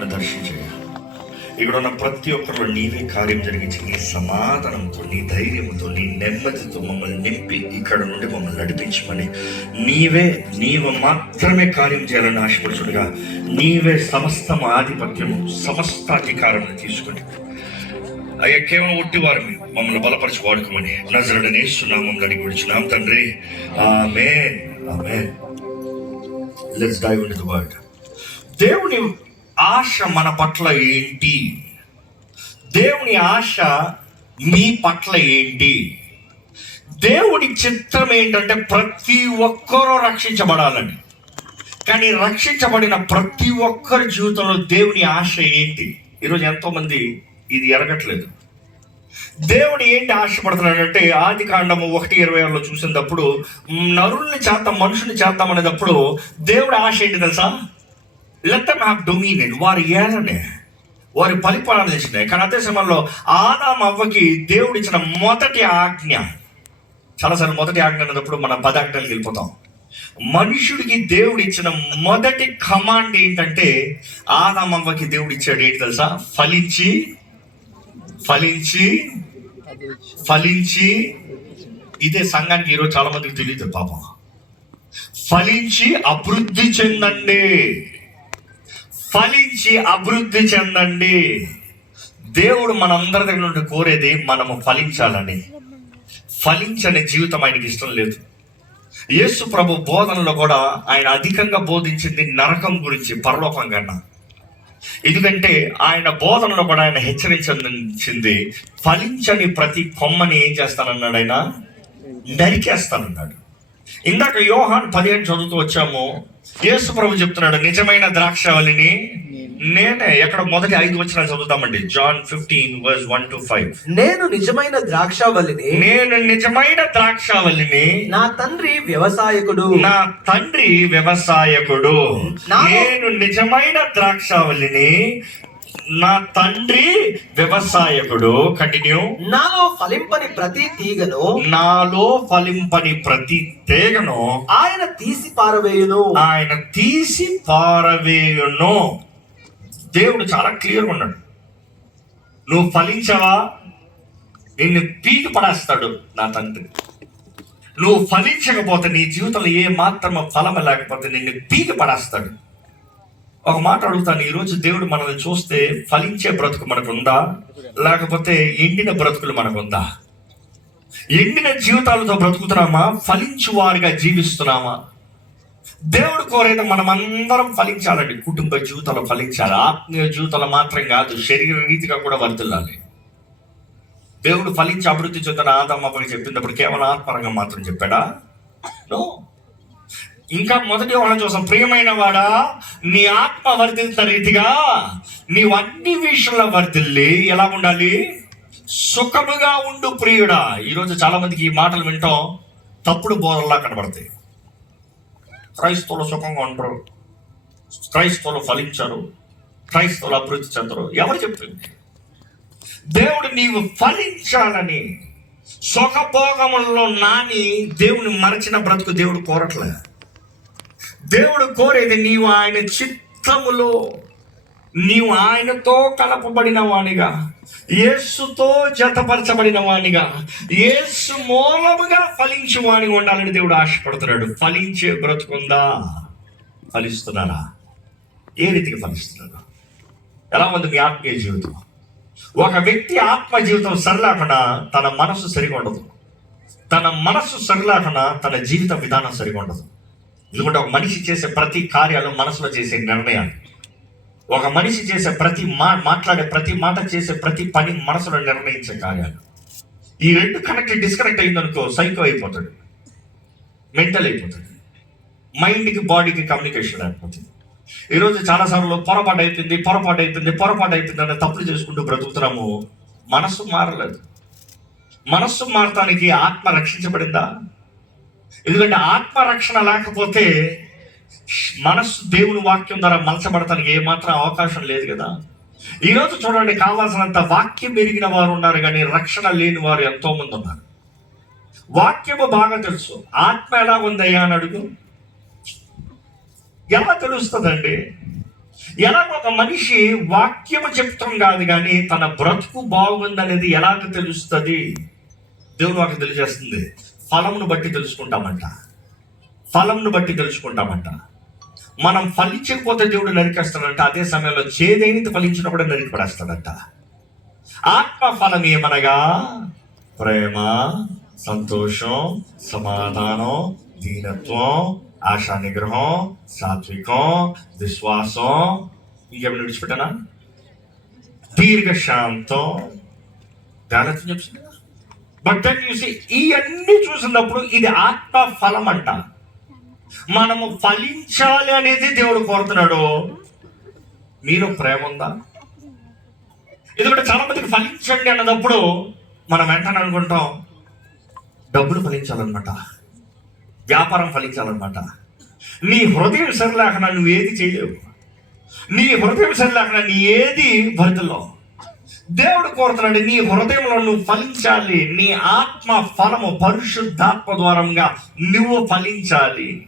ఒక్కరిని దర్శించయ్యా ఇక్కడ ఉన్న ప్రతి ఒక్కరిలో నీవే కార్యం జరిగించి నీ సమాధానంతో నీ ధైర్యంతో నీ నెమ్మదితో మమ్మల్ని నింపి ఇక్కడ నుండి మమ్మల్ని నడిపించమని నీవే నీవు మాత్రమే కార్యం చేయాలని ఆశపడుచుడుగా నీవే సమస్త ఆధిపత్యము సమస్త అధికారం తీసుకుని అయ్యా కేవలం ఒట్టి మమ్మల్ని బలపరిచి వాడుకోమని నజరడ నేస్తున్నాం మమ్మల్ని అడిగి విడిచున్నాం తండ్రి ఆమె ఆమె లెట్స్ డైవ్ ఇన్ వర్డ్ దేవుని ఆశ మన పట్ల ఏంటి? దేవుని ఆశ మీ పట్ల ఏంటి? దేవుడి చిత్రం ఏంటంటే ప్రతి ఒక్కరూ రక్షించబడాలని. కానీ రక్షించబడిన ప్రతి ఒక్కరి జీవితంలో దేవుని ఆశ ఏంటి? ఈరోజు ఎంతోమంది ఇది ఎరగట్లేదు. దేవుడు ఏంటి ఆశపడుతున్నాడంటే ఆది కాండము ఒకటి ఇరవై ఆరులో చూసినప్పుడు నరుల్ని చేద్దాం మనుషుల్ని చేద్దాం అనేటప్పుడు దేవుడి ఆశ ఏంటి తెలుసా? లెట్ దమ్ హ్యావ్ డొమినియన్ వారి ఏలనే వారి పరిపాలన చేసినాయి కానీ అదే సమయంలో ఆదాం అవ్వకి దేవుడు ఇచ్చిన మొదటి ఆజ్ఞ. చాలాసార్లు మొదటి ఆజ్ఞ అన్నప్పుడు మనం పదాజ్ఞలకు వెళ్ళిపోతాం. మనుషుడికి దేవుడు ఇచ్చిన మొదటి కమాండ్ ఏంటంటే ఆదాం అవ్వకి దేవుడు ఇచ్చాడు ఏంటి తెలుసా? ఫలించి ఫలించి ఫలించి. ఇదే సంఘానికి ఈరోజు చాలా మందికి తెలియదు పాపం. ఫలించి అభివృద్ధి చెందండి. ఫలించి అభివృద్ధి చెందండి. దేవుడు మనందరి దగ్గర నుండి కోరేది మనము ఫలించాలని. ఫలించని జీవితం ఆయనకి ఇష్టం లేదు. యేసు ప్రభు బోధనలో కూడా ఆయన అధికంగా బోధించింది నరకం గురించి పరలోకం కన్నా. ఎందుకంటే ఆయన బోధనలో కూడా ఆయన హెచ్చరించింది ఫలించని ప్రతి కొమ్మని ఏం చేస్తానన్నాడు ఆయన? నరికేస్తానన్నాడు. ఇందాక యోహాన్ పదిహేను చదువుతూ వచ్చాము. యేసు ప్రభు చెప్తున్నాడు నిజమైన ద్రాక్షవల్లిని నేనే. ఎక్కడ మొదటి ఐదు వచ్చిన చదువుతామండి John fifteen verse one two five. నేను నిజమైన ద్రాక్షవల్లిని నేను నిజమైన ద్రాక్షవల్లిని నా తండ్రి వ్యవసాయకుడు. నా తండ్రి వ్యవసాయకుడు. నేను నిజమైన ద్రాక్షవల్లిని నా తండ్రి వ్యవసాయకుడు కంటిన్యూ. నాలో ఫలింపని ప్రతి తీగను నాలో ఫలింపని ప్రతి తీగను ఆయన తీసి పారవేయును. ఆయన తీసి పారవేయును. దేవుడు చాలా క్లియర్గా ఉన్నాడు. నువ్వు ఫలించవా? నిన్ను పీకి పడేస్తాడు నా తండ్రి. నువ్వు ఫలించకపోతే నీ జీవితంలో ఏ మాత్రం ఫలం లేకపోతే నిన్ను పీకి పడేస్తాడు. ఒక మాట అడుగుతాను. ఈరోజు దేవుడు మనల్ని చూస్తే ఫలించే బ్రతుకు మనకు ఉందా లేకపోతే ఎండిన బ్రతుకులు మనకు ఉందా ఎండిన జీవితాలతో బ్రతుకుతున్నామా? ఫలించు వారిగా జీవిస్తున్నామా? దేవుడు కోరేది మనం అందరం ఫలించాలండి. కుటుంబ జీవితంలో ఫలించాలి. ఆత్మీయ జీవితంలో మాత్రం కాదు శరీర రీతిగా కూడా వర్దిల్లాలి దేవుడు ఫలించి అభివృద్ధి చెందిన ఆదమ్మ చెప్పినప్పుడు కేవలం ఆత్మరంగం మాత్రం చెప్పాడా? నో. ఇంకా మొదటి వాళ్ళని చూసాం. ప్రియమైన వాడా నీ ఆత్మ వర్ధిల్త రీతిగా నీవు అన్ని విషయంలో వర్ధిల్లి ఎలా ఉండాలి? సుఖముగా ఉండు ప్రియుడా. ఈరోజు చాలామందికి ఈ మాటలు వింటాం. తప్పుడు బోధల్లా కనబడతాయి. క్రైస్తవులు సుఖంగా ఉండరు. క్రైస్తవులు ఫలించరు. క్రైస్తవులు అభివృద్ధి చెందరు. ఎవరు చెప్పింది? దేవుడు నీవు ఫలించాలని సుఖభోగముల్లో నాని దేవుని మరచిన బ్రతుకు దేవుడు కోరట్లే. దేవుడు కోరేది నీవు ఆయన చిత్తములో నీవు ఆయనతో కలపబడిన వాణిగా యేసుతో జతపరచబడిన వాణిగా యేసు మూలముగా ఫలించి వాణిగా ఉండాలని దేవుడు ఆశపడుతున్నాడు. ఫలించే బ్రతుకుందా? ఫలిస్తున్నారా? ఏ రీతికి ఫలిస్తున్నారా ఎలా ఉంది మీ ఆత్మీయ జీవితం? ఒక వ్యక్తి ఆత్మ జీవితం సరిలేకుండా తన మనసు సరిగా ఉండదు తన మనసు సరిలేకుండా తన జీవిత విధానం సరిగా ఉండదు ఎందుకంటే ఒక మనిషి చేసే ప్రతి కార్యాలు మనసులో చేసే నిర్ణయాలు. ఒక మనిషి చేసే ప్రతి మా మాట్లాడే ప్రతి మాట చేసే ప్రతి పని మనసులో నిర్ణయించే కార్యాలు. ఈ రెండు కనెక్ట్ డిస్కనెక్ట్ అయిందనుకో సైకో అయిపోతాడు. మెంటల్ అయిపోతాడు. మైండ్కి బాడీకి కమ్యూనికేషన్ అయిపోతుంది ఈరోజు చాలాసార్లు పొరపాటు అయిపోయింది పొరపాటు అయిపోయింది పొరపాటు అయిపోయింది అనే తప్పులు చేసుకుంటూ బ్రతుకుతున్నాము. మనస్సు మారలేదు. మనస్సు మారటానికి ఆత్మ రక్షించబడిందా? ఎందుకంటే ఆత్మ రక్షణ లేకపోతే మనస్సు దేవుని వాక్యం ద్వారా మలచబడటానికి ఏమాత్రం అవకాశం లేదు కదా. ఈరోజు చూడండి కావాల్సినంత వాక్యం ఎరిగిన వారు ఉన్నారు కానీ రక్షణ లేని వారు ఎంతో మంది ఉన్నారు. వాక్యము బాగా తెలుసు. ఆత్మ ఎలా ఉందయ్యా అని అడుగు. ఎలా తెలుస్తుందండి? ఎలా ఒక మనిషి వాక్యము చెప్తాం కాదు కానీ తన బ్రతుకు బాగుందనేది ఎలాగ తెలుస్తుంది? దేవుడు వాకి తెలియజేస్తుంది. ఫలమును బట్టి తెలుసుకుంటామంట. ఫలంను బట్టి తెలుసుకుంటామంట. మనం ఫలించకపోతే దేవుడు నరికేస్తాడంట. అదే సమయంలో చేదైనది ఫలించినప్పుడు నరికిపడేస్తాడంట. ఆత్మ ఫలం ఏమనగా? ప్రేమ సంతోషం సమాధానం దీనత్వం ఆశా నిగ్రహం సాత్వికం విశ్వాసం. ఇంకేమైనా విడిచిపెట్టానా దీర్ఘశాంతం. దానత్వం చెప్తున్నా బట్ దెన్ చూసి ఇవన్నీ చూసినప్పుడు ఇది ఆత్మ ఫలం అంట మనము ఫలించాలి అనేది దేవుడు కోరుతున్నాడు. మీరు ప్రేమ ఉందా? ఎందుకంటే చాలా మందికి ఫలించండి అన్నప్పుడు మనం వెంటనే అనుకుంటాం డబ్బులు ఫలించాలన్నమాట. వ్యాపారం ఫలించాలన్నమాట. నీ హృదయం సరి నువ్వు ఏది చేయలేవు. నీ హృదయం సరి నీ ఏది భరితలో దేవుడు కోరుతున్నాడు నీ హృదయంలో నువ్వు ఫలించాలి. నీ ఆత్మ ఫలము పరిశుద్ధాత్మ ద్వారంగా నువ్వు ఫలించాలి.